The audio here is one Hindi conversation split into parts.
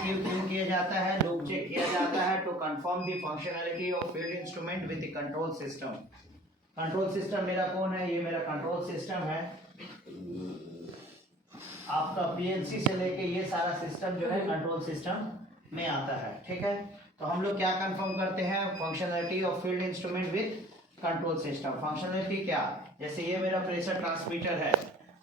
क्यों किया जाता है? लूप चेक किया जाता है to confirm the functionality of field instrument with the control system. Control system मेरा कौन है? ये मेरा कंट्रोल सिस्टम है। आपका पीएलसी से लेके ये सारा सिस्टम जो है कंट्रोल सिस्टम में आता है। ठीक है, तो हम लोग क्या कंफर्म करते हैं? Functionality of field instrument with control system. Functionality क्या? जैसे ये मेरा प्रेशर ट्रांसमीटर है,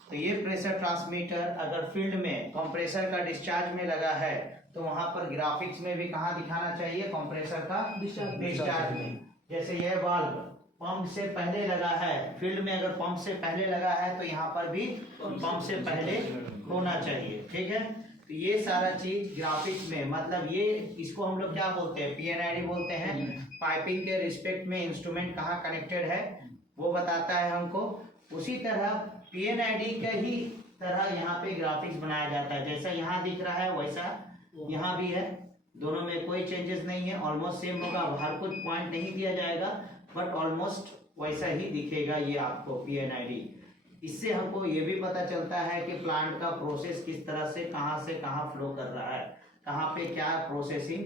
तो ये प्रेशर ट्रांसमीटर अगर फील्ड में कंप्रेसर का डिस्चार्ज में लगा है तो वहां पर ग्राफिक्स में भी कहाँ दिखाना चाहिए? कंप्रेसर का डिस्चार्ज में। जैसे ये वाल्व पंप से पहले लगा है, फील्ड में अगर पंप से पहले लगा है तो यहाँ पर भी पंप से पहले होना चाहिए। ठीक है, तो ये सारा चीज ग्राफिक्स में, मतलब ये इसको हम लोग क्या बोलते हैं? पीएनआईडी बोलते हैं। पाइपिंग के रिस्पेक्ट में इंस्ट्रूमेंट कहाँ कनेक्टेड है वो बताता है हमको। उसी तरह पीएनआईडी का ही तरह यहाँ पे ग्राफिक्स बनाया जाता है। जैसा यहाँ दिख रहा है वैसा यहाँ भी है, दोनों में कोई चेंजेस नहीं है, ऑलमोस्ट सेम होगा। हर कुछ पॉइंट नहीं दिया जाएगा बट ऑलमोस्ट वैसा ही दिखेगा ये आपको पीएनआईडी। इससे हमको ये भी पता चलता है कि प्लांट का प्रोसेस किस तरह से कहाँ फ्लो कर रहा है, कहाँ पे क्या प्रोसेसिंग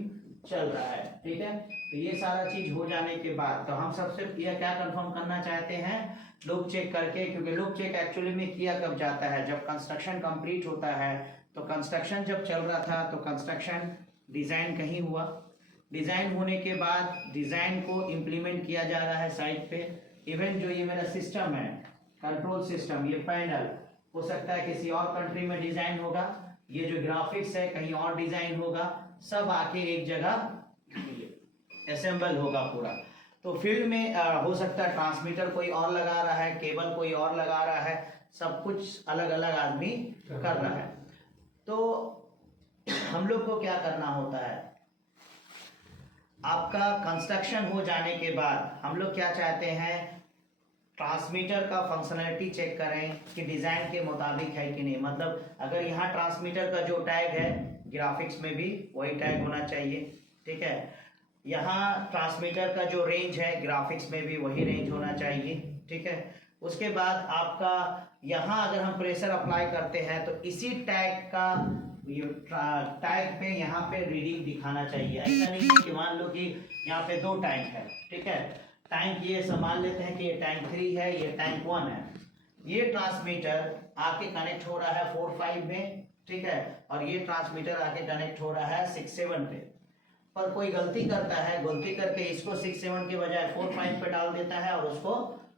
चल रहा है। ठीक है, तो ये सारा चीज हो जाने के बाद तो हम सबसे ये क्या कंफर्म करना चाहते हैं? लूप चेक करके, क्योंकि लूप चेक एक्चुअली में किया कब जाता है? जब कंस्ट्रक्शन कंप्लीट होता है। तो कंस्ट्रक्शन जब चल रहा था तो कंस्ट्रक्शन डिजाइन कहीं हुआ, डिजाइन होने के बाद डिजाइन को इम्प्लीमेंट किया जा रहा है साइट पे। इवन जो ये मेरा सिस्टम है कंट्रोल सिस्टम, ये पैनल हो सकता है किसी और कंट्री में डिजाइन होगा, ये जो ग्राफिक्स है कहीं और डिजाइन होगा, सब आके एक जगह असेंबल होगा पूरा। तो फील्ड में हो सकता है ट्रांसमीटर कोई और लगा रहा है, केबल कोई और लगा रहा है, सब कुछ अलग अलग आदमी कर रहा है। तो हम लोग को क्या करना होता है? आपका कंस्ट्रक्शन हो जाने के बाद हम लोग क्या चाहते हैं? ट्रांसमीटर का फंक्शनैलिटी चेक करें कि डिजाइन के मुताबिक है कि नहीं। मतलब अगर यहाँ ट्रांसमीटर का जो टैग है ग्राफिक्स में भी वही टैग होना चाहिए। ठीक है, यहाँ ट्रांसमीटर का जो रेंज है ग्राफिक्स में भी वही रेंज होना चाहिए। ठीक है, उसके बाद आपका यहाँ अगर हम प्रेशर अप्लाई करते हैं तो इसी टैग का टैग पे यहाँ पे रीडिंग दिखाना चाहिए। ऐसा नहीं है कि मान लो कि यहाँ पे दो टैंक है। ठीक है, टैंक ये मान लेते हैं कि ये टैंक 3 है, ये टैंक 1 है। ये ट्रांसमीटर आके कनेक्ट हो रहा है 4-5 में। ठीक है, और ये ट्रांसमीटर आके कनेक्ट हो रहा है 6-7 पे। पर कोई गलती करता है, गलती करके इसको 6-7 के बजाय 4-5 पे डाल देता है और उसको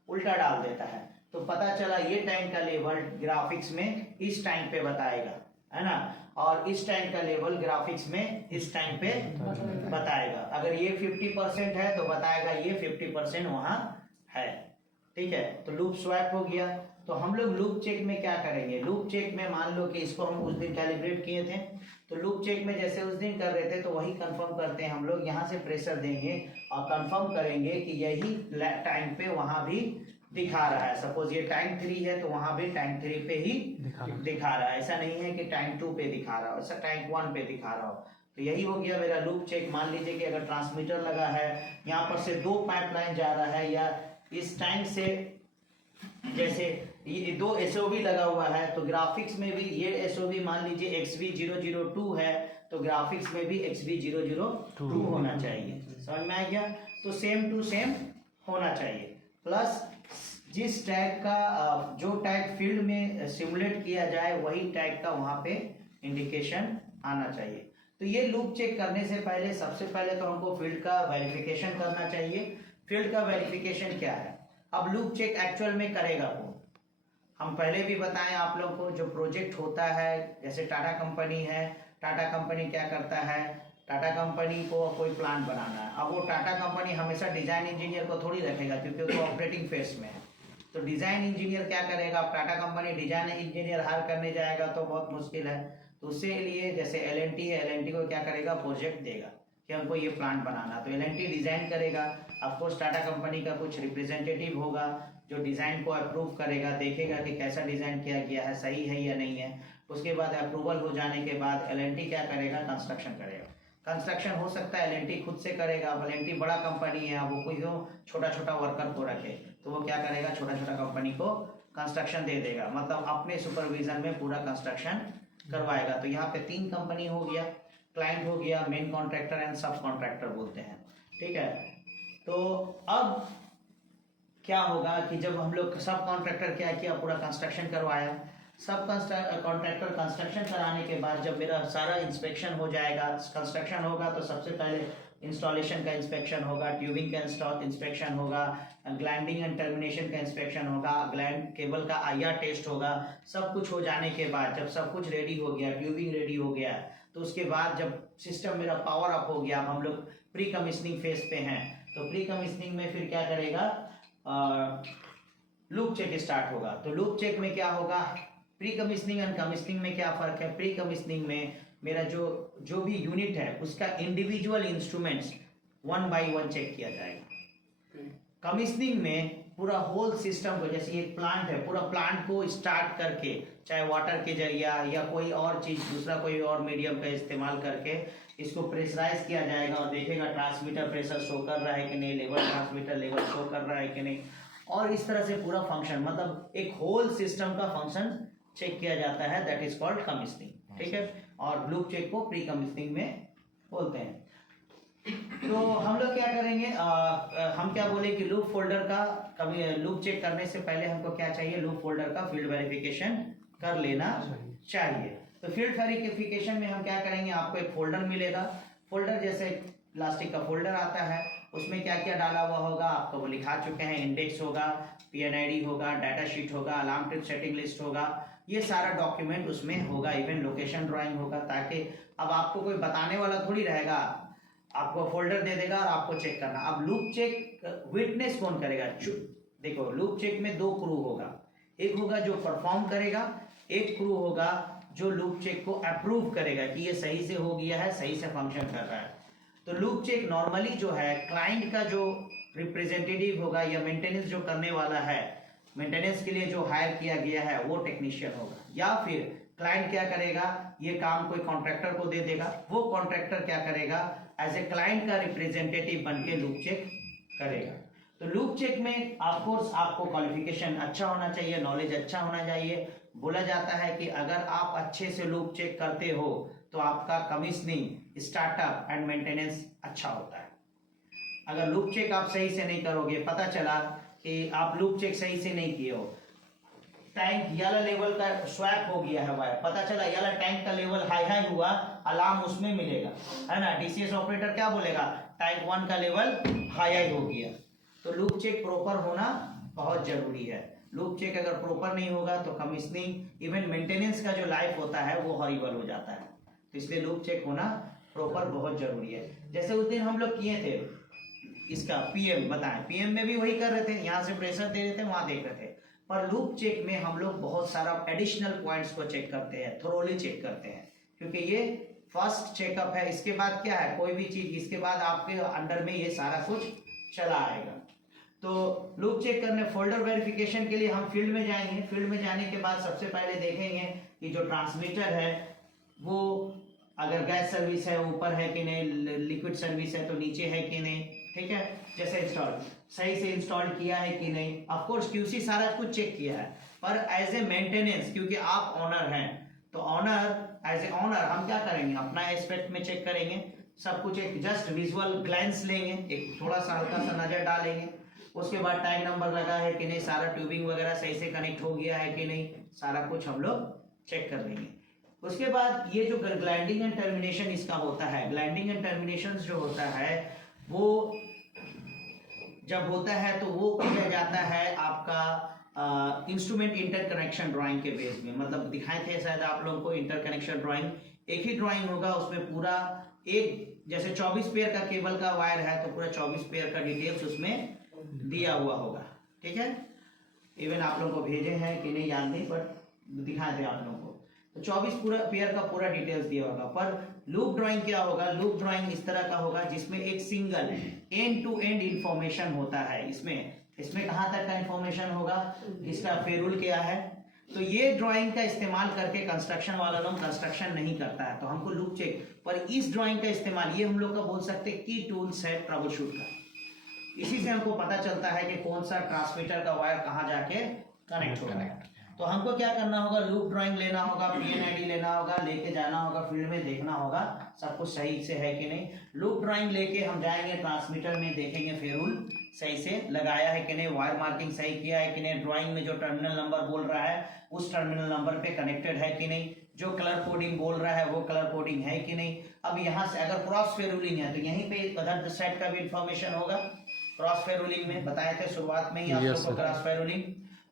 उल्टा डाल देता है। तो पता चला ये टैंक का लेवल ग्राफिक्स में इस टैंक पे बताएगा, है ना, और इस टैंक का लेवल ग्राफिक्स में इस टैंक पे बताएगा। अगर ये 50% है तो बताएगा ये 50% वहां है। ठीक है, तो लूप स्वैप हो गया। तो हम लोग लूप चेक में क्या करेंगे? लूप चेक में मान लो कि इसको हम उस दिन कैलिब्रेट किए थे, तो लूप चेक में जैसे उस दिन कर रहे थे तो वही कंफर्म करते हैं हम लोग। यहाँ से प्रेशर देंगे और कंफर्म करेंगे कि यही टैंक पे वहां भी दिखा रहा है। सपोज ये टैंक 3 है तो वहां भी टैंक 3 पे ही दिखा रहा है। ऐसा नहीं है कि टैंक 2 पे दिखा रहा हो, ऐसा टैंक 1 पे दिखा रहा हो। तो यही हो गया मेरा लूप चेक। मान लीजिए कि अगर ट्रांसमीटर लगा है, यहाँ पर से 2 पाइपलाइन जा रहा है, या इस टैंक से जैसे ये 2 एसओवी लगा हुआ है, तो ग्राफिक्स में भी ये एसओवी मान लीजिए XV002 है तो ग्राफिक्स में भी XV002 होना चाहिए। समझ में आ गया? तो सेम टू सेम होना चाहिए। प्लस जिस टैग का जो टैग फील्ड में सिमुलेट किया जाए वही टैग का वहां पे इंडिकेशन आना चाहिए। तो ये लूप चेक करने से पहले सबसे पहले तो हमको फील्ड का वेरिफिकेशन करना चाहिए। फील्ड का वेरिफिकेशन क्या है? अब लूप चेक एक्चुअल में करेगा कौन? हम पहले भी बताएं आप लोग को, जो प्रोजेक्ट होता है, जैसे टाटा कंपनी है, टाटा कंपनी क्या करता है? टाटा कंपनी को कोई प्लांट बनाना है। अब वो टाटा कंपनी हमेशा डिजाइन इंजीनियर को थोड़ी रखेगा क्योंकि वो ऑपरेटिंग फेज में है। तो डिजाइन इंजीनियर क्या करेगा? Tata company design engineer hire करने जाएगा तो बहुत मुश्किल है। तो उसके लिए जैसे एलएनटी है, एलएनटी को क्या करेगा? प्रोजेक्ट देगा कि हमको ये प्लांट बनाना। तो एलएनटी डिजाइन करेगा। ऑफकोर्स टाटा कंपनी का कुछ रिप्रेजेंटेटिव होगा जो डिजाइन को अप्रूव करेगा, देखेगा कि कैसा डिजाइन किया गया है, सही है या नहीं है। उसके बाद अप्रूवल हो जाने के बाद एलएनटी क्या करेगा? कंस्ट्रक्शन करेगा। कंस्ट्रक्शन हो सकता है एलएनटी खुद से करेगा। अब एलएनटी बड़ा कंपनी है, वो कोई छोटा छोटा वर्कर को रखे तो वो क्या करेगा? छोटा छोटा कंपनी को कंस्ट्रक्शन दे देगा, मतलब अपने सुपरविजन में पूरा कंस्ट्रक्शन करवाएगा। तो यहाँ पे 3 कंपनी हो गया। क्लाइंट हो गया, मेन कॉन्ट्रैक्टर एंड सब कॉन्ट्रैक्टर बोलते हैं, ठीक है। तो अब क्या होगा कि जब हम लोग सब कॉन्ट्रैक्टर क्या किया, पूरा कंस्ट्रक्शन करवाया, सब कॉन्ट्रैक्टर कंस्ट्रक्शन कराने के बाद जब मेरा सारा इंस्पेक्शन हो जाएगा, कंस्ट्रक्शन होगा तो सबसे पहले इंस्टॉलेशन का इंस्पेक्शन होगा, ट्यूबिंग का इंस्पेक्शन होगा, ग्लैंडिंग एंड टर्मिनेशन का इंस्पेक्शन होगा, ग्लैंड केबल का आईआर टेस्ट होगा। सब कुछ हो जाने के बाद जब सब कुछ रेडी हो गया, ट्यूबिंग रेडी हो गया, तो उसके बाद जब सिस्टम मेरा पावर अप हो गया, हम लोग प्री कमिश्निंग फेज पे हैं, तो प्री कमिश्निंग में फिर क्या करेगा, लूप चेक स्टार्ट होगा। तो लूप चेक में क्या होगा, प्री कमिश्निंग एंड कमिश्निंग में क्या फर्क है। प्री कमिश्निंग में मेरा जो भी यूनिट है उसका इंडिविजुअल इंस्ट्रूमेंट्स 1 बाय 1 चेक किया जाएगा। कमिश्निंग में पूरा होल सिस्टम को, जैसे एक प्लांट है, पूरा प्लांट को स्टार्ट करके, चाहे वाटर के जरिया या कोई और चीज, दूसरा कोई और मीडियम का इस्तेमाल करके इसको प्रेशराइज किया जाएगा और देखेगा ट्रांसमीटर प्रेशर शो कर रहा है कि नहीं, लेवल ट्रांसमीटर लेवल शो कर रहा है कि नहीं, और इस तरह से पूरा फंक्शन, मतलब एक होल सिस्टम का फंक्शन चेक किया जाता है, दैट इज कॉल्ड कमिश्निंग, ठीक है। और लूप चेक को प्री कमिश्निंग में बोलते हैं। तो हम लोग क्या करेंगे, हम क्या बोले कि लूप फोल्डर का, कभी लूप चेक करने से पहले हमको क्या चाहिए, लूप फोल्डर का फील्ड वेरिफिकेशन कर लेना चाहिए। तो फील्ड वेरिफिकेशन में हम क्या करेंगे, आपको एक फोल्डर मिलेगा, फोल्डर जैसे प्लास्टिक का फोल्डर आता है, उसमें क्या क्या डाला हुआ होगा आपको वो लिखा चुके हैं, इंडेक्स होगा, पीएनआईडी होगा, डाटा शीट होगा, अलार्म ट्रिप सेटिंग लिस्ट होगा, ये सारा डॉक्यूमेंट उसमें होगा, इवन लोकेशन ड्राइंग होगा, ताकि अब आपको कोई बताने वाला थोड़ी रहेगा, आपको फोल्डर दे देगा और आपको चेक करना। अब लूप चेक विटनेस कौन करेगा, देखो लूप चेक में 2 क्रू होगा, एक होगा जो परफॉर्म करेगा, एक क्रू होगा जो लूप चेक को अप्रूव करेगा कि ये सही से हो गया है, सही से फंक्शन कर रहा है। तो लूप चेक नॉर्मली जो है, क्लाइंट का जो रिप्रेजेंटेटिव होगा या मेंटेनेंस जो करने वाला है, मेंटेनेंस के लिए जो हायर किया गया है वो टेक्नीशियन होगा, या फिर क्लाइंट क्या करेगा, ये काम कोई कॉन्ट्रैक्टर को दे देगा, वो कॉन्ट्रैक्टर क्या करेगा, एज ए क्लाइंट का रिप्रेजेंटेटिव बन के लूप चेक करेगा। तो लूप चेक में ऑफकोर्स आपको क्वालिफिकेशन अच्छा होना चाहिए, नॉलेज अच्छा होना चाहिए। बोला जाता है कि अगर आप अच्छे से लूप चेक करते हो तो आपका कमिश्निंग, स्टार्टअप एंड मेंटेनेंस अच्छा होता है। अगर लूप चेक आप सही से नहीं करोगे, पता चला कि आप लूप चेक सही से नहीं किए हो, टैंक याला लेवल का स्वैप हो गया है वायर, पता चला याला टैंक का लेवल हाई हाई हुआ, अलार्म उसमें मिलेगा, है ना, डीसीएस ऑपरेटर क्या बोलेगा, टैंक 1 का लेवल हाई हाई हो गया। तो लूप चेक प्रॉपर होना बहुत जरूरी है। लूप चेक अगर प्रॉपर नहीं होगा तो कमिश्निंग, इवन मेंटेनेंस का जो लाइफ होता है वो हॉरिबल हो जाता है। तो इसलिए लूप चेक होना प्रॉपर बहुत जरूरी है। जैसे उस दिन हम लोग किए थे इसका पीएम, बताएं, पीएम में भी वही कर रहे थे, यहाँ से प्रेशर दे रहे थे, वहां देख रहे थे, पर लूप चेक में हम लोग बहुत सारा एडिशनल पॉइंट्स को चेक करते हैं, थोरोली चेक करते हैं, क्योंकि ये फर्स्ट चेकअप है। इसके बाद क्या है, कोई भी चीज इसके बाद आपके अंडर में ये सारा कुछ चला आएगा। तो लूप चेक करने, फोल्डर वेरिफिकेशन के लिए हम फील्ड में जाएंगे। फील्ड में जाने के बाद सबसे पहले देखेंगे कि जो ट्रांसमीटर है वो अगर गैस सर्विस है ऊपर है कि नहीं, लिक्विड सर्विस है तो नीचे है कि नहीं, ठीक है। जैसे इंस्टॉल सही से इंस्टॉल किया है कि नहीं, ऑफ कोर्स क्यूसी सारा कुछ चेक किया है, पर एज ए मेंटेनेंस, क्योंकि आप ऑनर हैं, तो ऑनर एज ए ऑनर हम क्या करेंगे, अपना एस्पेक्ट में चेक करेंगे, सब कुछ एक जस्ट विजुअल ग्लैंस लेंगे, एक थोड़ा सा हल्का सा नजर डालेंगे। उसके बाद टैग नंबर लगा है कि नहीं, सारा ट्यूबिंग वगैरह सही से कनेक्ट हो गया है कि नहीं, सारा कुछ हम लोग चेक कर लेंगे। उसके बाद ये जो ग्लैंडिंग एंड टर्मिनेशन इसका होता है, ग्लैंडिंग एंड टर्मिनेशन जो होता है वो जब होता है तो वो किया जाता है आपका इंस्ट्रूमेंट इंटरकनेक्शन ड्राइंग के बेस में। मतलब दिखाए थे शायद आप लोगों को इंटरकनेक्शन ड्राइंग, एक ही ड्राइंग होगा, उसमें पूरा एक जैसे 24 पेयर का केबल का वायर है तो पूरा 24 पेयर का डिटेल्स उसमें दिया हुआ होगा, ठीक है। इवन आप लोगों को भेजे हैं कि नहीं याद नहीं, पर दिखाए थे आप लोगों को, तो 24 पूरा पेयर का पूरा डिटेल्स दिया होगा। पर लूप ड्राइंग क्या होगा, लूप ड्राइंग इस तरह का होगा जिसमें एक single end to end information होता है। इसमें कहां तक का इंफॉर्मेशन होगा, इसका फेरुल क्या है। तो ये ड्राइंग का इस्तेमाल करके कंस्ट्रक्शन वाला लोग कंस्ट्रक्शन नहीं करता है, तो हमको लूप चेक, पर इस ड्राइंग का इस्तेमाल, ये हम लोग का बोल सकते हैं की टूल्स है ट्रबल शूट का। इसी से हमको पता चलता है कि कौन सा ट्रांसमीटर का वायर कहां जाके कनेक्ट होगा। तो हमको क्या करना होगा, लूप ड्राइंग लेना होगा, PNID लेना होगा, लेके जाना होगा फील्ड में, देखना होगा सब कुछ सही से है कि नहीं। लूप ड्राइंग लेके हम जाएंगे ट्रांसमीटर में, देखेंगे फेरुल सही से लगाया है कि नहीं, वायर मार्किंग सही किया है कि नहीं, ड्राइंग में जो टर्मिनल नंबर बोल रहा है उस टर्मिनल नंबर पे कनेक्टेड है कि नहीं, जो कलर कोडिंग बोल रहा है वो कलर कोडिंग है कि नहीं। अब यहाँ से अगर क्रॉस फेरुलिंग है तो यहीं पे अदर साइड का भी इंफॉर्मेशन होगा। क्रॉस फेरुलिंग में बताए थे शुरुआत में ही आप लोगों को क्रॉस फेरुलिंग,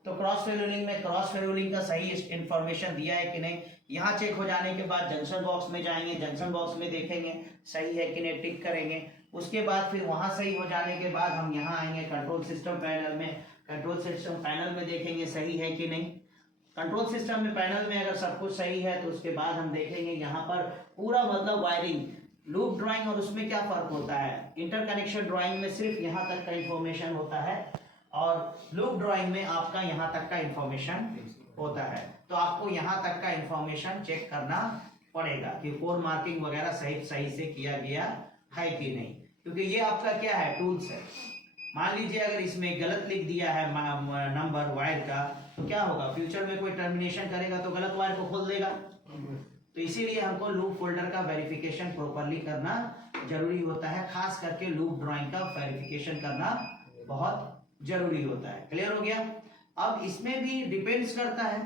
तो क्रॉस फेरुलिंग में क्रॉस फेरुलिंग का सही इंफॉर्मेशन दिया है कि नहीं। यहाँ चेक हो जाने के बाद जंक्शन बॉक्स में जाएंगे, जंक्शन बॉक्स में देखेंगे सही है कि नहीं, टिक करेंगे। उसके बाद फिर वहाँ सही हो जाने के बाद हम यहाँ आएंगे कंट्रोल सिस्टम पैनल में, कंट्रोल सिस्टम पैनल में देखेंगे सही है कि नहीं। कंट्रोल सिस्टम में पैनल में अगर सब कुछ सही है तो उसके बाद हम देखेंगे यहाँ पर पूरा मतलब वायरिंग, लूप ड्राइंग और उसमें क्या फर्क होता है। इंटरकनेक्शन ड्राइंग में सिर्फ यहाँ तक का इंफॉर्मेशन होता है और लूप ड्राइंग में आपका यहाँ तक का इंफॉर्मेशन होता है। तो आपको यहाँ तक का इंफॉर्मेशन चेक करना पड़ेगा कि कोर मार्किंग वगैरह सही से किया गया है कि नहीं, क्योंकि ये आपका क्या है, टूल्स है। मान लीजिए अगर इसमें गलत लिख दिया है नंबर वायर का तो क्या होगा, फ्यूचर में कोई टर्मिनेशन करेगा तो गलत वायर को खोल देगा। तो इसीलिए हमको लूप फोल्डर का वेरिफिकेशन प्रॉपरली करना जरूरी होता है, खास करके लूप ड्राइंग का वेरिफिकेशन करना बहुत जरूरी होता है। क्लियर हो गया। अब इसमें भी डिपेंड्स करता है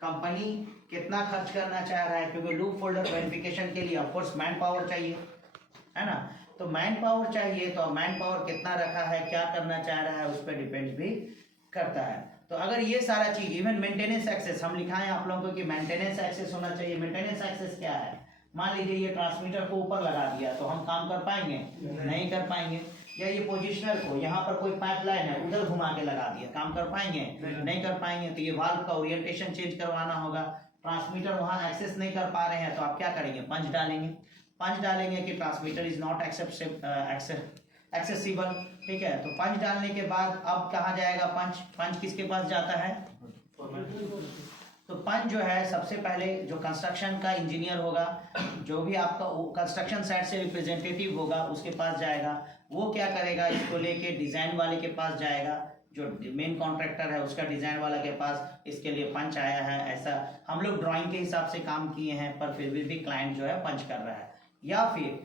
कंपनी कितना खर्च करना चाह रहा है, क्योंकि लूप फोल्डर वेरिफिकेशन के लिए ऑफकोर्स मैन पावर चाहिए, है ना। तो मैन पावर चाहिए, तो मैन पावर कितना रखा है, क्या करना चाह रहा है, उस पर डिपेंड्स भी करता है। तो अगर ये सारा चीज, इवन मेंटेनेंस एक्सेस हम लिखाएं आप लोगों को कि मेंटेनेंस एक्सेस होना चाहिए। मेंटेनेंस एक्सेस क्या है, मान लीजिए ये ट्रांसमीटर को ऊपर लगा दिया तो हम काम कर पाएंगे, नहीं कर पाएंगे। या ये पोजिशनर को यहाँ पर कोई पाइपलाइन है उधर घुमा के लगा दिया, काम कर पाएंगे, नहीं कर पाएंगे। तो ये वाल्व का ओरिएंटेशन चेंज करवाना होगा। ट्रांसमीटर वहां एक्सेस नहीं कर पा रहे हैं तो आप क्या करेंगे, पंच डालेंगे। पंच डालेंगे कि ट्रांसमीटर इज नॉट एक्सेसिबल, ठीक है। तो पंच डालने के बाद अब कहाँ जाएगा पंच, पंच किसके पास जाता है, तो पंच जो है सबसे पहले जो कंस्ट्रक्शन का इंजीनियर होगा, जो भी आपका कंस्ट्रक्शन साइट से रिप्रेजेंटेटिव होगा उसके पास जाएगा। वो क्या करेगा, इसको लेके डिजाइन वाले के पास जाएगा, जो मेन कॉन्ट्रैक्टर है उसका डिजाइन वाला के पास, इसके लिए पंच आया है। ऐसा हम लोग ड्राइंग के हिसाब से काम किए हैं, पर फिर भी क्लाइंट जो है पंच कर रहा है। या फिर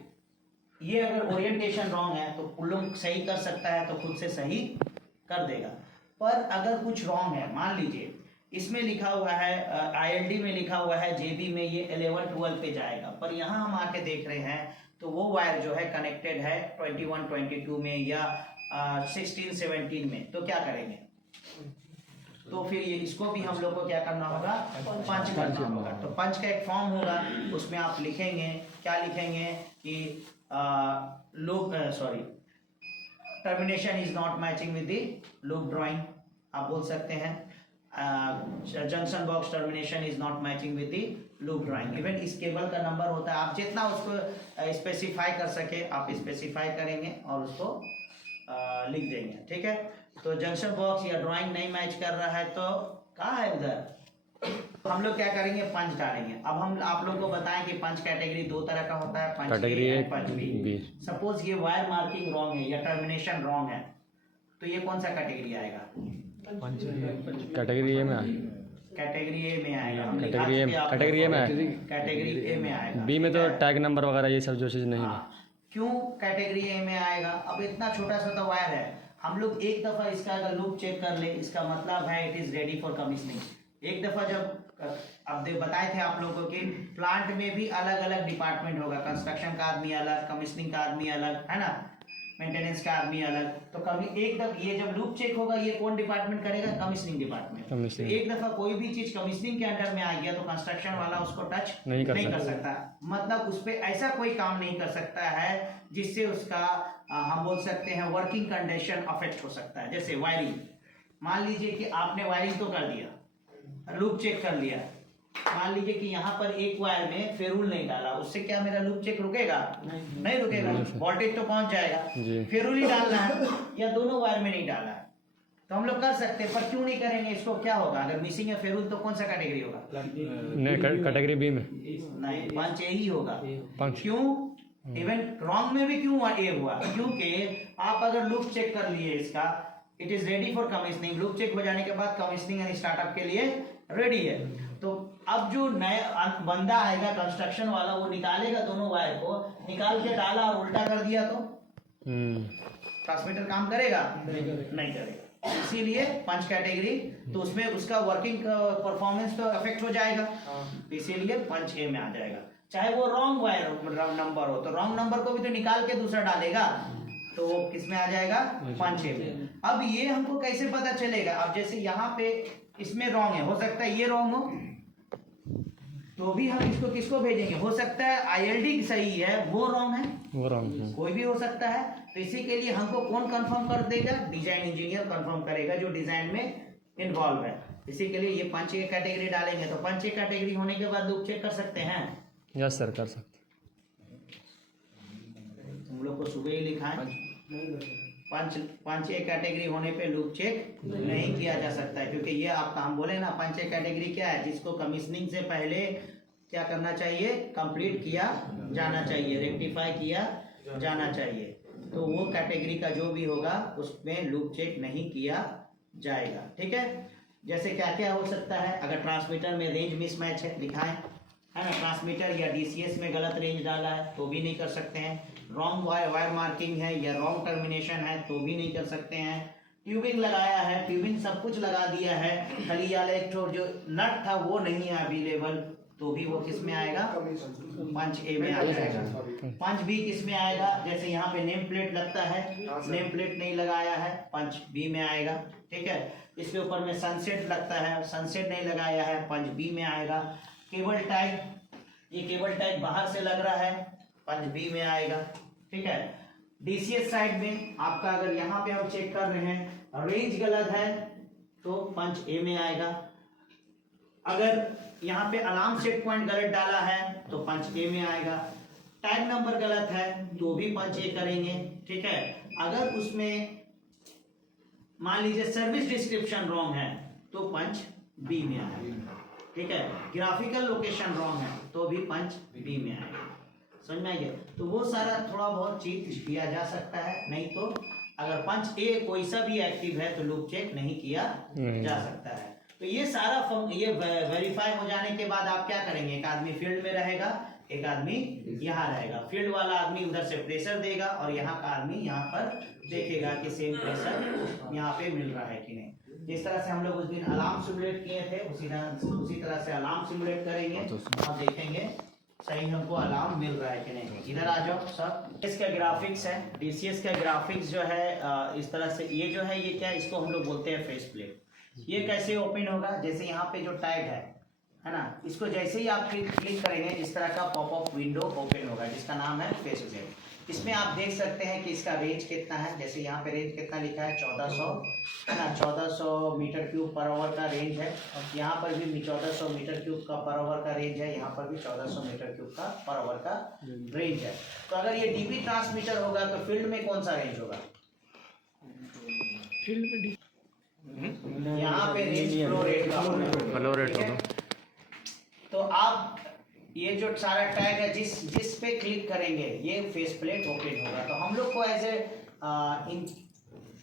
ये अगर ओरिएंटेशन रॉन्ग है तो पुल्लुम सही कर सकता है, तो खुद से सही कर देगा। पर अगर कुछ रॉन्ग है, मान लीजिए इसमें लिखा हुआ है ILD में लिखा हुआ है JB में ये 11-12 पे जाएगा, पर यहाँ हम आके देख रहे हैं तो वो वायर जो है कनेक्टेड है 21-22 में या 16-17 में, तो क्या करेंगे, तो फिर ये इसको भी हम लोग को क्या करना होगा, पंच करना होगा। तो पंच का एक फॉर्म होगा, उसमें आप लिखेंगे, क्या लिखेंगे कि termination is not matching with the loop drawing, आप बोल सकते हैं junction box termination is not matching with the loop drawing. Even इस केबल का नंबर होता है, आप जितना उसको स्पेसिफाई कर सके आप स्पेसिफाई करेंगे और उसको लिख देंगे, ठीक है। तो जंक्शन बॉक्स या ड्राइंग नहीं मैच कर रहा है तो कहाँ है उधर, तो हम लोग क्या करेंगे, पंच डालेंगे। अब हम आप लोग को बताएं कि पंच कैटेगरी दो तरह का होता है, पंच ए और पंच बी। सपोज ये वायर मार्किंग रॉन्ग है या टर्मिनेशन रॉन्ग है, तो ये कौन सा कैटेगरी आएगा, कैटेगरी ए में कैटेगरी ए में आएगा। कैटेगरी ए में आएगा। बी में तो टैग नंबर वगैरह ये सब जो चीज़ नहीं है। क्यों कैटेगरी ए में आएगा, अब इतना छोटा सा तो वायर है, हम लोग एक दफा इसका अगर लूप चेक कर ले, इसका मतलब है it is ready for commissioning. एक दफा जब अब बताए थे आप लोगों को कि प्लांट में भी अलग अलग डिपार्टमेंट होगा, कंस्ट्रक्शन का आदमी अलग, कमीशनिंग का आदमी अलग, है ना, मेंटेनेंस का आदमी अलग। तो कभी एक दफा ये जब लूप चेक होगा ये कौन डिपार्टमेंट करेगा, कमीशनिंग डिपार्टमेंट। तो एक दफा कोई भी चीज कमीशनिंग के अंडर में आ गया तो कंस्ट्रक्शन वाला उसको टच नहीं कर सकता, मतलब उस पर ऐसा कोई काम नहीं कर सकता है जिससे उसका हम बोल सकते हैं वर्किंग कंडीशन अफेक्ट हो सकता है। जैसे वायरिंग, मान लीजिए कि आपने वायरिंग तो कर दिया, लूप चेक कर लिया, मान लीजिए कि यहाँ पर एक वायर में फेरुल नहीं डाला, उससे क्या मेरा लूप चेक रुकेगा, नहीं रुकेगा, वोल्टेज तो पहुंच जाएगा। फेरुल ही डालना है या दोनों वायर में नहीं डाला है तो हम लोग कर सकते हैं, पर क्यों नहीं करेंगे, इसको क्या होगा, अगर मिसिंग है फेरुल तो कौन सा कैटेगरी होगा, नहीं कैटेगरी बी में नहीं, पंच ए ही होगा। पंच क्यों, इवन रॉन्ग में भी क्यों ए हुआ, क्योंकि आप अगर लूप चेक कर लिए इसका, it is ready for commissioning, loop check हो जाने के बाद कमीशनिंग एंड स्टार्टअप के लिए रेडी है। तो अब जो नया बंदा आएगा कंस्ट्रक्शन वाला, वो निकालेगा दोनों वायर को, निकाल के डाला और उल्टा कर दिया तो ट्रांसमीटर काम करेगा? नहीं करेगा। इसीलिए पंच कैटेगरी, तो उसमें उसका वर्किंग परफॉर्मेंस तो अफेक्ट हो जाएगा, इसीलिए पंच ए में आ जाएगा। चाहे वो रॉन्ग वायर नंबर हो, तो रॉन्ग नंबर को भी तो निकाल के दूसरा डालेगा, तो वो किस में आ जाएगा? पंच ए में। अब ये हमको कैसे पता चलेगा? अब जैसे यहाँ पे इसमें रॉन्ग है, हो सकता है ये रॉन्ग हो, तो भी हम इसको किसको भेजेंगे? हो सकता है आईएलडी सही है, वो रॉन्ग है, वो रॉन्ग, कोई भी हो सकता है। तो इसी के लिए हमको कौन कंफर्म कर देगा? डिजाइन इंजीनियर कंफर्म करेगा, जो डिजाइन में इन्वॉल्व है। इसी के लिए ये पंच ए कैटेगरी डालेंगे। तो पंच ए कैटेगरी होने के बाद लूप चेक कर सकते हैं? यस सर, कर सकते। तुम लोग को सुबह ही लिखा है, पंच ए कैटेगरी होने पे लूप चेक नहीं किया जा सकता है, क्योंकि ये आपका, हम बोले ना, पंच ए कैटेगरी क्या है? जिसको कमीशनिंग से पहले क्या करना चाहिए? कंप्लीट किया जाना चाहिए, रेक्टिफाई किया जाना चाहिए। तो वो कैटेगरी का जो भी होगा उसमें लूप चेक नहीं किया जाएगा। ठीक है। जैसे क्या क्या हो सकता है? अगर ट्रांसमीटर में रेंज मिसमैच है, लिखा है ना, ट्रांसमीटर या डीसीएस में गलत रेंज डाला है तो भी नहीं कर सकते हैं। रॉन्ग वायर मार्किंग है या रॉन्ग टर्मिनेशन है तो भी नहीं कर सकते हैं। ट्यूबिंग लगाया है, ट्यूबिंग सब कुछ लगा दिया है, खाली वाला एक जो नट था वो नहीं है अवेलेबल, तो भी वो किस में आएगा? पंच ए में आ जाएगा। पंच बी किस में आएगा? जैसे यहाँ पे नेम प्लेट लगता है, नेम प्लेट नहीं लगाया है, पंच बी में आएगा। ठीक है। इसके ऊपर में सनसेट लगता है, सनसेट नहीं लगाया है, पंच बी में आएगा। केबल टाइप, ये केबल टाइप बाहर से लग रहा है, पंच बी में आएगा। ठीक है। डीसीएस साइड में आपका, अगर यहाँ पे हम चेक कर रहे हैं रेंज गलत है तो पंच ए में आएगा। अगर यहाँ पे अलार्म सेट पॉइंट गलत डाला है तो पंच ए में आएगा। टैग नंबर गलत है तो भी पंच ए करेंगे। ठीक है। अगर उसमें मान लीजिए सर्विस डिस्क्रिप्शन रॉन्ग है तो पंच बी में आएगा। ठीक है। ग्राफिकल लोकेशन रॉन्ग है तो भी पंच बी में आएगा। समझ में आ गया? तो वो सारा थोड़ा बहुत चीज किया जा सकता है, नहीं तो अगर पंच ए कोई सा भी एक्टिव है तो लूप चेक नहीं किया जा सकता है। तो ये सारा ये वेरीफाई हो जाने के बाद आप क्या करेंगे? एक आदमी फील्ड में रहेगा, एक आदमी यहाँ रहेगा। फील्ड वाला आदमी उधर से प्रेशर देगा और यहाँ का आदमी यहाँ पर देखेगा कि सेम प्रेशर यहाँ पे मिल रहा है कि नहीं। जिस तरह से हम लोग उस दिन अलार्म सिमुलेट किए थे उसी तरह से अलार्म सिमुलेट करेंगे और देखेंगे सही हमको अलार्म मिल रहा है कि नहीं। इधर आ जाओ सब। इसका ग्राफिक्स है, डीसीएस का ग्राफिक्स जो है इस तरह से, ये जो है ये क्या, इसको हम लोग बोलते हैं फेस प्लेट। ये कैसे ओपन होगा? जैसे यहाँ पे जो टैग है ना, इसको जैसे ही आप क्लिक करेंगे इस तरह का पॉपअप विंडो ओपन होगा जिसका नाम है फेस प्लेट। इसमें आप देख सकते हैं कि इसका रेंज कितना है। जैसे यहाँ पे रेंज कितना लिखा है? 1400 है ना, 1400 मीटर क्यूब पर आवर का रेंज है। यहाँ पर भी 1400 मीटर क्यूब का पर आवर का रेंज है, यहाँ पर भी 1400 मीटर क्यूब का पर आवर का रेंज है। तो अगर ये डीबी ट्रांसमीटर होगा तो फील्ड में कौन सा रेंज होगा? फील्ड में यहाँ पे रेंज फ्लो रेट का होगा। तो आप ये जो सारा टैग है जिस पे क्लिक करेंगे ये फेस प्लेट ओपन होगा। तो हम लोग को एज ए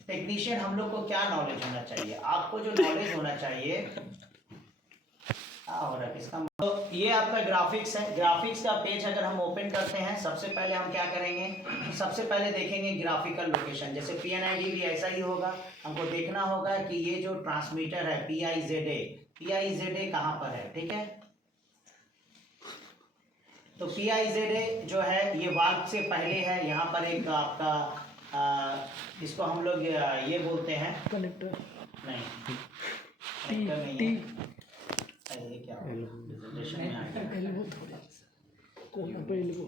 टेक्नीशियन हम लोग को क्या नॉलेज होना चाहिए? आपको जो नॉलेज होना चाहिए हो रहा है इसका। तो ये आपका ग्राफिक्स है। ग्राफिक्स का पेज अगर हम ओपन करते हैं, सबसे पहले हम क्या करेंगे? सबसे पहले देखेंगे ग्राफिकल लोकेशन। जैसे पीएनआईडी भी ऐसा ही होगा, हमको देखना होगा कि ये जो ट्रांसमीटर है PIZA कहाँ पर है। ठीक है। तो PIZA जो है ये वाल्व से पहले है। यहाँ पर एक आपका इसको हम लोग ये बोलते हैं कनेक्टर, नहीं कनेक्टर नहीं है, ये क्या प्रेजेंटेशन में आएगा। एल्बो थोड़ा कोना पे एल्बो।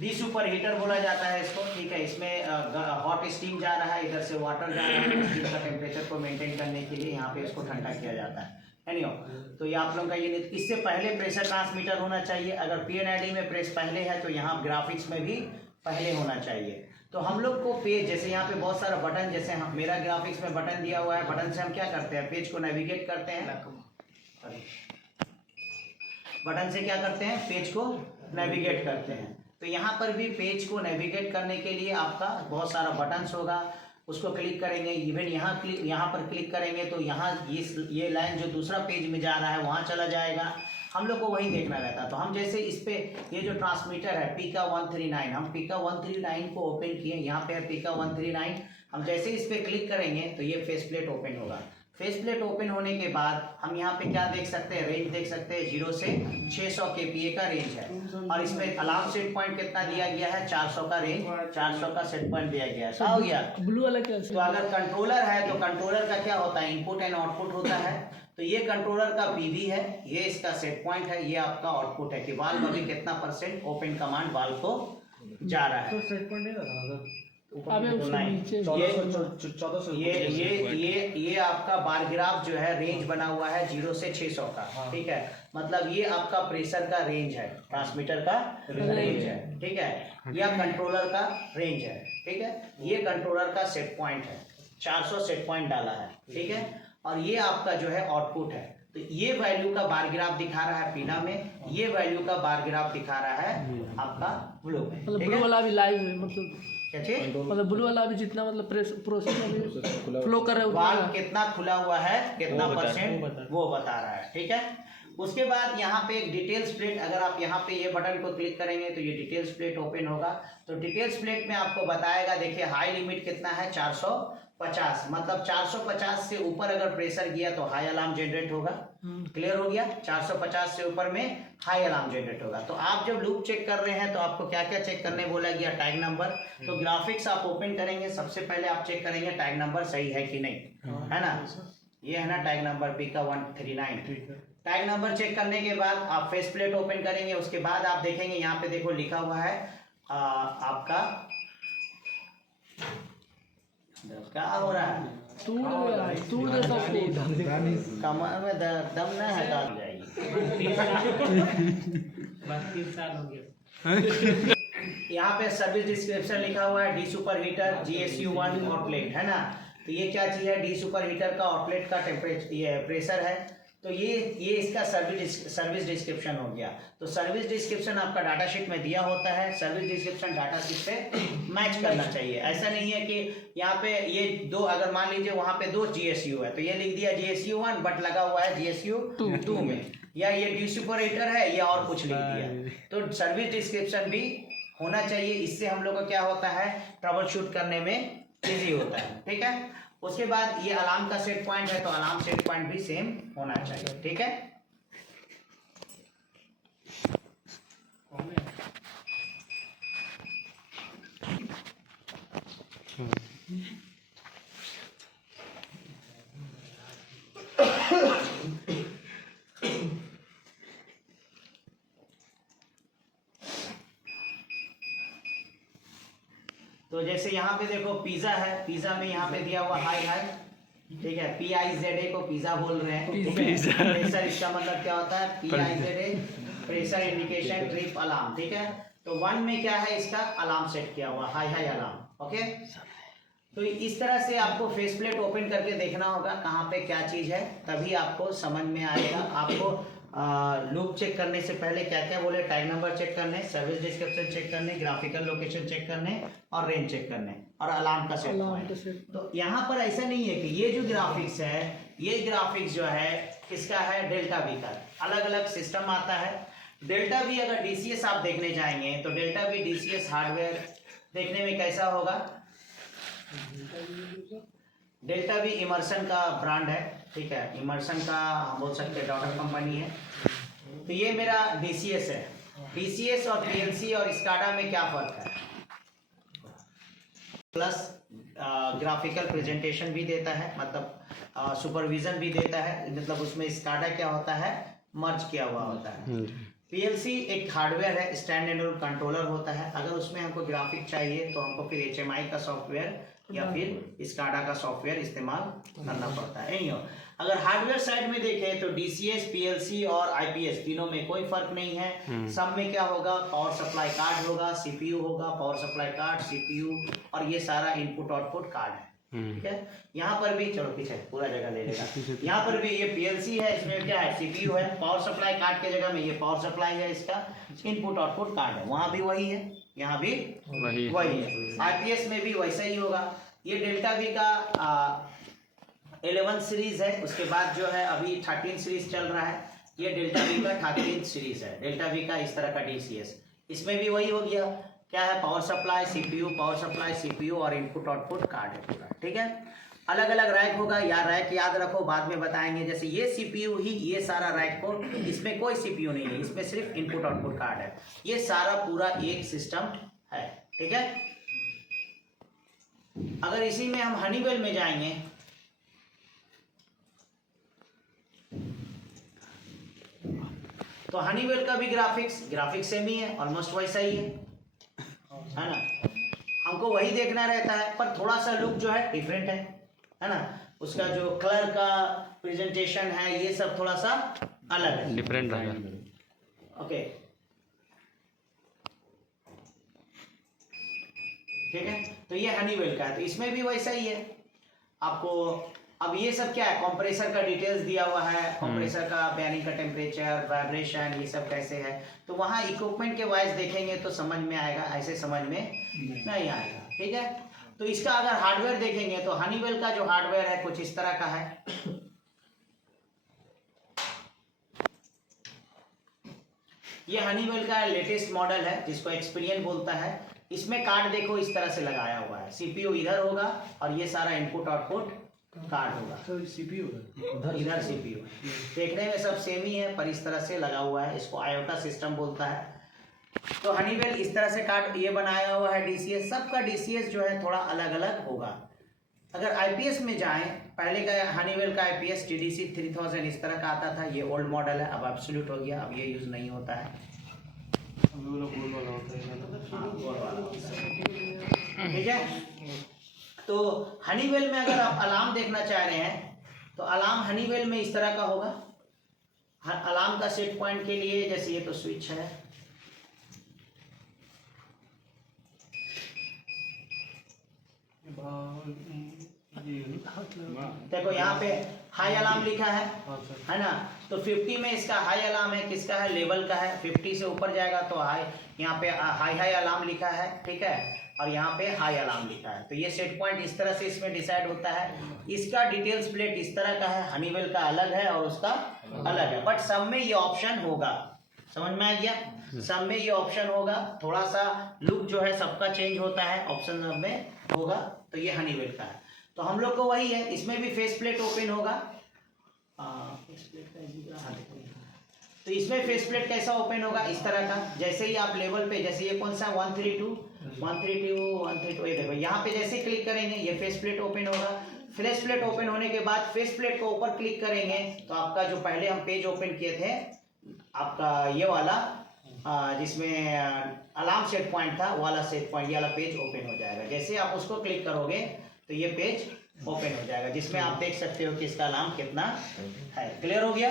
डी सुपर हीटर बोला जाता है इसको। ठीक है। इसमें हॉट स्टीम जा रहा है, इधर से वाटर जा रहा है। स्टीम का टेम्परेचर को मेंटेन करने के लिए यहाँ पे इसको ठंडा किया जाता है। तो ये आप लोगों का ये, इससे पहले प्रेशर ट्रांसमीटर होना चाहिए। अगर पीएनआईडी में प्रेस पहले है तो यहाँ ग्राफिक्स में भी पहले होना चाहिए। तो हम लोग को पेज, जैसे यहाँ पे बहुत सारा बटन, जैसे मेरा ग्राफिक्स में बटन दिया हुआ है, बटन से हम क्या करते हैं? पेज को नेविगेट करते हैं। बटन से क्या करते हैं? पेज को नेविगेट करते हैं। तो यहाँ पर भी पेज को नेविगेट करने के लिए आपका बहुत सारा बटन्स होगा। उसको क्लिक करेंगे, इवन यहाँ पर क्लिक करेंगे तो यहाँ ये लाइन जो दूसरा पेज में जा रहा है वहाँ चला जाएगा। हम लोग को वही देखना रहता है। तो हम जैसे इस पे ये जो ट्रांसमीटर है पीका 139, हम पीका 139 को ओपन किए, यहाँ पे है पीका 139। हम जैसे इस पे क्लिक करेंगे तो ये फेस प्लेट ओपन होगा। फेस प्लेट ओपन होने के बाद हम यहाँ पे क्या देख सकते हैं, रेंज देख सकते हैं, 0 से 600 kPa का रेंज है। और इसमें अलार्म सेट पॉइंट कितना दिया गया है, 400 का रेंज, 400 का सेट पॉइंट दिया गया है। क्या हो गया, ब्लू वाला क्या तो अगर कंट्रोलर है तो कंट्रोलर का क्या होता है, इनपुट एंड आउटपुट होता है। तो ये कंट्रोलर का पीवी है, ये इसका सेट पॉइंट है, ये आपका आउटपुट है कि वाल्व अभी कितना परसेंट ओपन कमांड वाल्व को जा रहा है। सेट पॉइंट नहीं रहा अबे उसके नीचे ये आपका बार ग्राफ जो है रेंज बना हुआ है 0 से 600 का, ठीक है। मतलब ये आपका प्रेशर का रेंज है, ट्रांसमीटर का रेंज है, ठीक है। या कंट्रोलर का रेंज है, ठीक है। ये कंट्रोलर का सेट पॉइंट है, 400 सेट पॉइंट डाला है, ठीक है। और ये आपका जो है आउटपुट है। तो ये वैल्यू का बार ग्राफ दिखा रहा है पीला में, ये वैल्यू का बार ग्राफ दिखा रहा है आपका ब्लू में। मतलब ब्लू वाला भी लाइव है, मतलब क्या चीज, मतलब ब्लू वाला भी जितना मतलब प्रोसेस फ्लो कर रहा है वाल्व कितना खुला हुआ है, कितना परसेंट वो बता रहा है, ठीक है। उसके बाद यहाँ पे एक डिटेल्स प्लेट, अगर आप यहाँ पे ये बटन को क्लिक करेंगे तो ये डिटेल्स प्लेट ओपन होगा। तो डिटेल्स प्लेट में आपको बताएगा, देखिए हाई लिमिट कितना है, 450, मतलब 450 से ऊपर अगर प्रेशर गया तो हाई अलार्म जनरेट होगा। क्लियर हो गया, 450 से ऊपर में हाई अलार्म जनरेट होगा। तो आप जब लूप चेक कर रहे हैं तो आपको क्या क्या चेक करने बोला गया, टैग नंबर। तो ग्राफिक्स आप ओपन करेंगे, सबसे पहले आप चेक करेंगे टैग नंबर सही है कि नहीं, है ना। ये है ना टैग नंबर पीका 139। टैग नंबर चेक करने के बाद आप फेस प्लेट ओपन करेंगे। उसके बाद आप देखेंगे यहाँ पे देखो लिखा हुआ है आपका, क्या हो रहा है, तूड़ दे सबको, कमर में दम न है, डाल जाएगी। 32 साल हो गया। यहाँ पे सर्विस डिस्क्रिप्शन लिखा हुआ है, D super heater GSU1 outlet, है ना। तो ये क्या चीज है, डी सुपर हीटर का आउटलेट का टेम्परेचर, ये प्रेशर है। तो ये इसका सर्विस डिस्क्रिप्शन हो गया। तो सर्विस डिस्क्रिप्शन आपका डाटा शीट में दिया होता है, सर्विस डिस्क्रिप्शन डाटा शीट पे मैच करना चाहिए। ऐसा नहीं है कि यहाँ पे ये दो, अगर मान लीजिए वहाँ पे 2 GSU है तो ये लिख दिया GSU1 बट लगा हुआ है GSU2 में, या ये डी सुपर हीटर है ये और कुछ लिख दिया। तो सर्विस डिस्क्रिप्शन भी होना चाहिए, इससे हम लोग को क्या होता है, ट्रबल शूट करने में इजी होता है, ठीक है। उसके बाद ये अलार्म का सेट पॉइंट है, तो अलार्म सेट पॉइंट भी सेम होना चाहिए, ठीक है। तो जैसे यहाँ पे देखो पिज्जा है, पिज्जा में यहाँ पे दिया हुआ हाई हाई, ठीक है। PIZA को पिज्जा बोल रहे हैं, ठीक है। प्रेशर, इसका मतलब क्या होता है, PIZA pressure indication trip alarm, ठीक है। तो 1 में क्या है, इसका अलार्म सेट किया हुआ हाई हाई अलार्म, ओके। तो इस तरह से आपको फेस प्लेट ओपन करके देखना होगा कहाँ पे क्या चीज है, तभी आपको समझ में आएगा। आपको लूप चेक करने से पहले क्या क्या बोले, टैग नंबर चेक करने, सर्विस डिस्क्रिप्शन चेक करने, ग्राफिकल लोकेशन चेक करने और रेंज चेक करने और अलार्म का सेट पॉइंट। तो यहाँ पर ऐसा नहीं है कि ये जो ग्राफिक्स है, ये ग्राफिक्स जो है किसका है, डेल्टा वी का। अलग अलग सिस्टम आता है। डेल्टा वी अगर DCS आप देखने जाएंगे तो डेल्टा वी DCS हार्डवेयर देखने में कैसा होगा, डेल्टा वी इमर्सन का ब्रांड है, ठीक है। इमर्सन का हम बोल सकते हैं डॉटर कंपनी है। तो ये मेरा DCS है। DCS और PLC और स्काडा में क्या फर्क है, प्लस ग्राफिकल प्रेजेंटेशन भी देता है, मतलब सुपरविजन भी देता है। मतलब उसमें स्काडा क्या होता है, मर्ज किया हुआ होता है। PLC एक हार्डवेयर है, स्टैंड एलोन कंट्रोलर होता है। अगर उसमें हमको ग्राफिक चाहिए तो हमको फिर HMI का सॉफ्टवेयर या फिर स्काडा का सॉफ्टवेयर इस्तेमाल करना पड़ता है। नहीं हो, अगर हार्डवेयर साइड में देखें तो DCS, PLC और IPS तीनों में कोई फर्क नहीं है। सब में क्या होगा, पावर सप्लाई कार्ड होगा, CPU होगा, पावर सप्लाई कार्ड, CPU और ये सारा इनपुट आउटपुट कार्ड है, ठीक है। यहाँ पर भी चलो पीछे पूरा जगह ले लेगा। यहाँ पर भी ये PLC है, इसमें क्या है, CPU है। पावर सप्लाई कार्ड के जगह में ये पावर सप्लाई है, इसका इनपुट आउटपुट कार्ड है। वहाँ भी वही है, यहाँ भी वही है। IPS में भी वैसा ही होगा। ये डेल्टा वी का 11 सीरीज है। उसके बाद जो है अभी 13 सीरीज चल रहा है। ये डेल्टा वी का 13 सीरीज है, डेल्टा वी का इस तरह का DCS। इसमें भी वही हो गया, क्या है, पावर सप्लाई CPU और इनपुट आउटपुट कार्ड है पूरा, ठीक है। अलग अलग रैक होगा, या रैक याद रखो, बाद में बताएंगे। जैसे ये CPU ही, ये सारा रैक को, इसमें कोई CPU नहीं है, इसमें सिर्फ इनपुट आउटपुट कार्ड है। ये सारा पूरा एक सिस्टम है, ठीक है। अगर इसी में हम हनीवेल में जाएंगे तो हनीवेल का भी ग्राफिक्स सेम ही है, ऑलमोस्ट वैसा ही है ना। हमको वही देखना रहता है, पर थोड़ा सा लुक जो है डिफरेंट है ना। उसका जो कलर का प्रेजेंटेशन है ये सब थोड़ा सा अलग है, डिफरेंट है। ओके, ठीक है। तो ये हनीवेल का है, तो इसमें भी वैसा ही है आपको। अब ये सब क्या है, कंप्रेसर का डिटेल्स दिया हुआ है, कंप्रेसर का बेयरिंग का टेम्परेचर, वाइब्रेशन, ये सब कैसे है। तो वहाँ इक्विपमेंट के वाइज देखेंगे तो समझ में आएगा, ऐसे समझ में नहीं आएगा, ठीक है। तो इसका अगर हार्डवेयर देखेंगे तो हनीवेल का जो हार्डवेयर है कुछ इस तरह का है। ये हनीवेल का लेटेस्ट मॉडल है जिसको एक्सपीरियन बोलता है। इसमें कार्ड देखो इस तरह से लगाया हुआ है, CPU इधर होगा और ये सारा इनपुट आउटपुट कार्ड होगा। CPU इधर CPU देखने में सब सेम ही है, पर इस तरह से लगा हुआ है। इसको आयोटा सिस्टम बोलता है। तो हनीवेल इस तरह से कार्ड ये बनाया हुआ है DCS। सबका DCS जो है थोड़ा अलग अलग होगा। अगर IPS में जाएं, पहले का हनीवेल का IPS TDC 3000 इस तरह का आता था। ये ओल्ड मॉडल है, अब एब्सोल्यूट हो गया, अब ये यूज नहीं होता है। ठीक है। तो हनीवेल में अगर आप अलार्म देखना चाह रहे हैं तो अलार्म हनीवेल में इस तरह का होगा। अलार्म का सेट पॉइंट के लिए, जैसे ये तो स्विच है, देखो यहाँ पे हाई अलार्म लिखा है ना। तो 50 में इसका हाई अलार्म है, किसका है, लेवल का है। 50 से ऊपर जाएगा तो हाई, यहाँ पे हाई अलार्म लिखा है, ठीक है, और यहाँ पे हाई अलार्म लिखा है। तो ये सेट पॉइंट इस तरह से इसमें डिसाइड होता है। इसका डिटेल्स प्लेट इस तरह का है, हनीवेल का अलग है और उसका अलग है, बट सब में ये ऑप्शन होगा। समझ में आ गया? सब में ये ऑप्शन होगा। थोड़ा सा लुक जो है सबका चेंज होता है, ऑप्शन सब में होगा। तो ये हनीवेल का है। तो हम लोग को वही है, इसमें भी फेस प्लेट ओपन होगा। तो इसमें फेस प्लेट कैसा ओपन होगा, इस तरह का। जैसे ही आप लेवल पे, जैसे ये कौन सा 132 ये देखो, यहाँ पे जैसे क्लिक करेंगे ये फेस प्लेट ओपन होगा। फेस प्लेट ओपन होने के बाद फेस प्लेट को ऊपर क्लिक करेंगे तो आपका जो पहले हम पेज ओपन किए थे, आपका ये वाला जिसमें अलार्म सेट पॉइंट था, वाला सेट पॉइंट, ये वाला पेज ओपन हो जाएगा। जैसे आप उसको क्लिक करोगे तो ये पेज ओपन हो जाएगा, जिसमें आप देख सकते हो कि इसका अलार्म कितना है। क्लियर हो गया?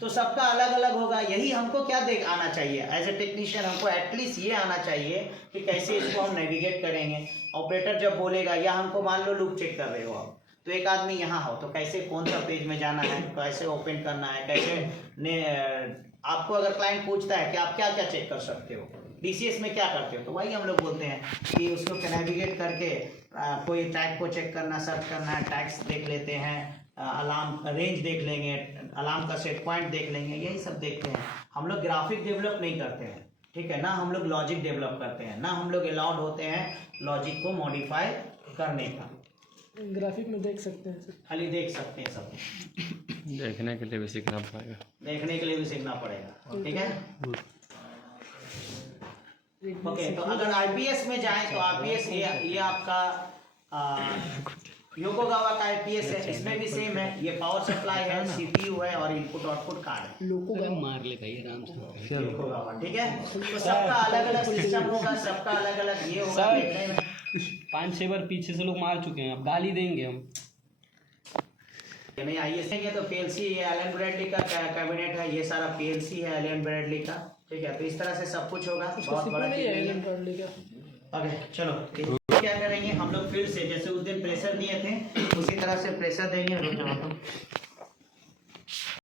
तो सबका अलग अलग होगा। यही हमको क्या देख आना चाहिए एज ए टेक्नीशियन, हमको एटलीस्ट ये आना चाहिए कि कैसे इसको हम नेविगेट करेंगे। ऑपरेटर जब बोलेगा, या हमको मान लो लुक चेक कर रहे हो आप, तो एक आदमी यहाँ हो तो कैसे कौन सा पेज में जाना है, कैसे ओपन करना है, कैसे आपको अगर क्लाइंट पूछता है कि आप क्या क्या चेक कर सकते हो, DCS में क्या करते हो, तो वही हम लोग बोलते हैं कि उसको नेविगेट करके कोई टैग को चेक करना, सर्च करना है, टैग्स देख लेते हैं, अलार्म रेंज देख लेंगे, अलार्म का सेट पॉइंट देख लेंगे, यही सब देखते हैं। हम लोग ग्राफिक डेवलप नहीं करते हैं, ठीक है ना। हम लोग लॉजिक डेवलप करते हैं ना, हम लोग अलाउड होते हैं लॉजिक को मॉडिफाई करने का। ग्राफिक में देख सकते हैं, खाली देख सकते हैं सब, देखने के लिए भी सीखना पड़ेगा, देखने के लिए भी सीखना पड़ेगा, ठीक है। ओके, तो अगर IPS में जाएं तो IPS ये आपका योकोगावा का IPS है। इसमें भी सेम है, ये पावर सप्लाई है, CPU है और इनपुट आउटपुट कार्ड है। लोकोगावा मार ले भाई आराम से। योकोगावा, ठीक है। तो सबका अलग अलग सिस्टम होगा, सबका अलग अलग ये होगा। देखने में 5-6 बार पीछे से लोग मार चुके हैं, अब गाली देंगे हम। नहीं IS है तो PLC, ये एलन ब्रैडली का कैबिनेट है, ये सारा PLC है एलन ब्रैडली का, ठीक है। तो इस तरह से सब कुछ होगा, बहुत बड़ा नहीं है एलन ब्रैडली का। ओके, चलो क्या करेंगे हम लोग फिर से, जैसे उस दिन प्रेशर दिए थे उसी तरह से प्रेशर देंगे।